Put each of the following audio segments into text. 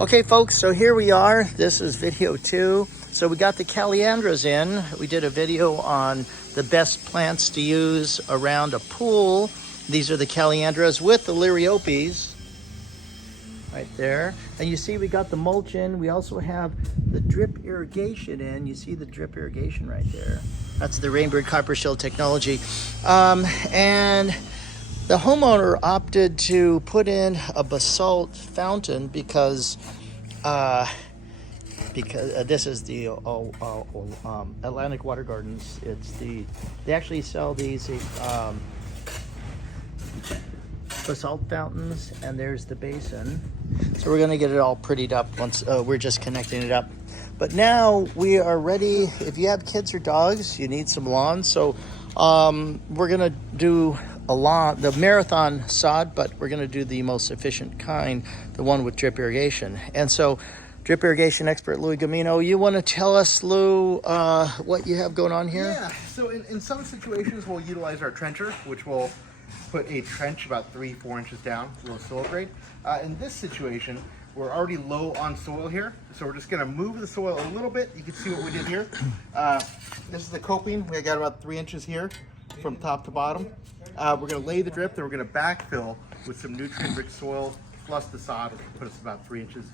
Okay, folks, so here we are. This is video 2. So we got the Calliandras in. We did a video on the best plants to use around a pool. These are the Calliandras with the Liriopes right there. And you see we got the mulch in. We also have the drip irrigation in. You see the drip irrigation right there. That's the Rainbird Copper Shield technology. And the homeowner opted to put in a basalt fountain because this is the Atlantic Water Gardens. They actually sell these basalt fountains, and there's the basin. So we're gonna get it all prettied up once we're just connecting it up. But now we are ready. If you have kids or dogs, you need some lawn. So we're gonna do the marathon sod, but we're going to do the most efficient kind, the one with drip irrigation. And so drip irrigation expert Louis Gamino, you want to tell us, Lou, what you have going on here? Yeah, so in some situations we'll utilize our trencher, which will put a trench about 3-4 inches down, low soil grade. In this situation, we're already low on soil here, so we're just going to move the soil a little bit. You can see what we did here. This is the coping. We got about 3 inches here from top to bottom. We're going to lay the drip, then we're going to backfill with some nutrient-rich soil plus the sod, which will put us about 3 inches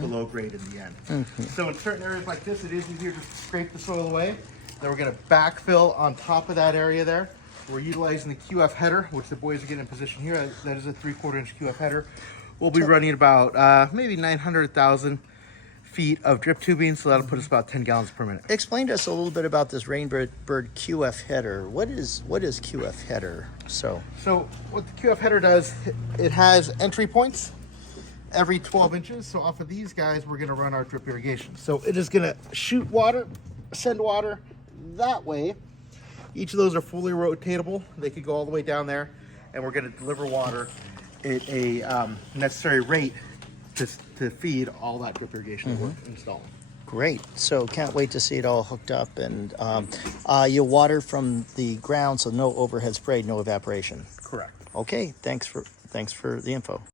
below grade in the end. So in certain areas like this, it is easier to scrape the soil away. Then we're going to backfill on top of that area there. We're utilizing the QF header, which the boys are getting in position here. That is a 3/4 inch QF header. We'll be running about maybe 900,000 feet of drip tubing, so that'll put us about 10 gallons per minute. Explain to us a little bit about this Rainbird QF header. What is QF header? So what the QF header does, it has entry points every 12 inches. So off of these guys, we're gonna run our drip irrigation. So it is gonna shoot water, send water that way. Each of those are fully rotatable. They could go all the way down there, and we're gonna deliver water at a necessary rate to feed all that drip irrigation we're installing. Great. So can't wait to see it all hooked up. And you water from the ground, so no overhead spray, no evaporation. Correct. Okay, thanks for the info.